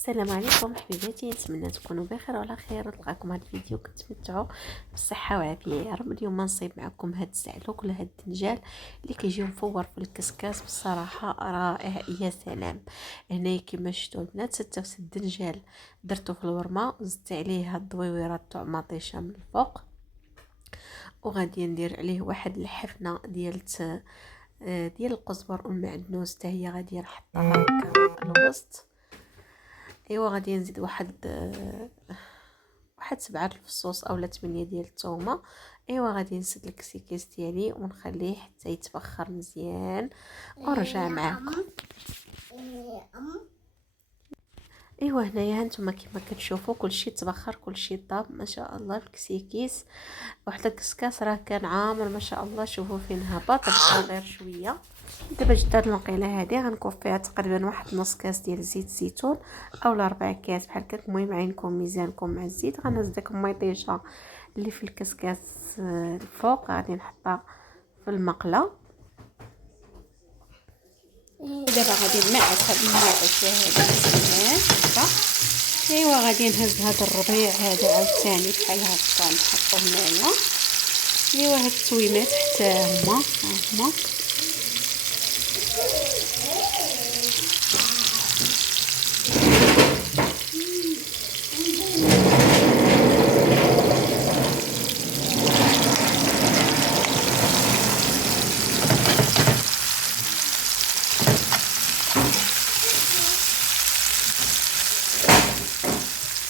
السلام عليكم حبيباتي، نتمنى تكونوا بخير وعلى خير وتلقاكم هذا الفيديو كتمتعوا بالصحه وعافيه يا رب. اليوم نصيب معكم هاد الزعلوك ولا هاد الدنجال اللي كيجيو مفور في الكسكاس، بصراحه رائع يا سلام. هنايا كما شفتوا البنات ستفس الدنجال درتو في الورمه وزدت عليه هاد الضويورات تاع مطيشه من الفوق، وغادي ندير عليه واحد الحفنه ديال القزبر والمعدنوس حتى هي غادي نحطها هكا الوسط. ايوا غادي نزيد واحد 7 الفصوص اولا 8 ديال الثومه. ايوا غادي نسد الكسكيس ديالي ونخليه حتى يتبخر مزيان ونرجع معكم. ايوا هنايا هانتوما كما كتشوفوا كلشي تبخر، كلشي طاب ما شاء الله في الكسكيس. واحد الكسكاس راه كان عامر ما شاء الله. شوفوا فين هبط، بقى غير شويه. دابا جبت هاد المقيله هادي غنكوب فيها تقريبا واحد نص كاس ديال زيت الزيتون اولا 4 كاس بحال هكاك. المهم عينكم ميزانكم مع الزيت. غنزيد داك الميطيشه اللي في الكسكاس الفوق غادي نحطها في المقله. دابا غادي نعس هاد الميطيشه هادي مزيان هكا. ايوا غادي نهز هاد الربيع هذا عاوتاني بحال هكا نحطو هنايا. ايوا هاد التويمات حتى هما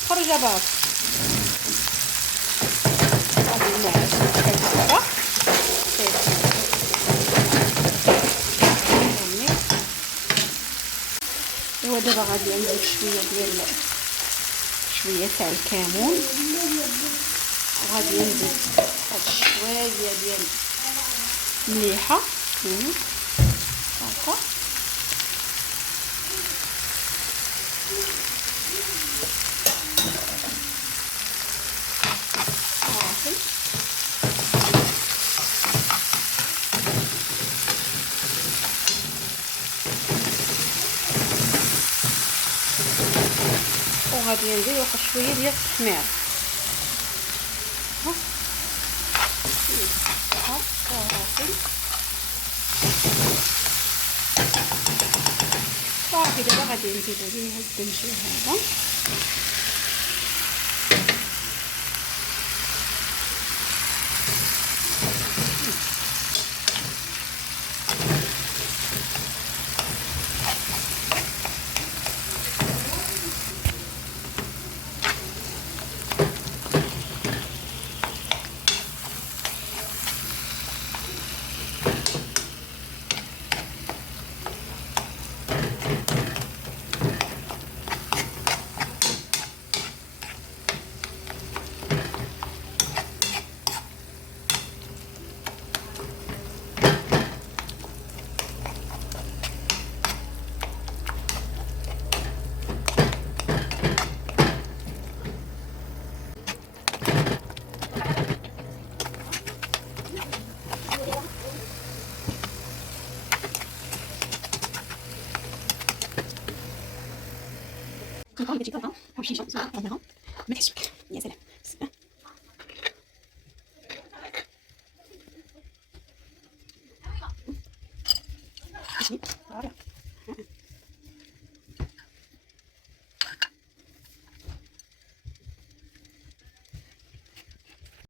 خرج بابا. غادي نعس بحال هكا. ايوا دابا غادي نزيد شويه تاع الكمون، وغادي نزيد هاد شويه ديال المليحه هكا. صافي وغادي نزيد واحد شويه ديال التحمير صافي. دابا غادي نزيد عليه هاد الدنجال هذا. يا سلام.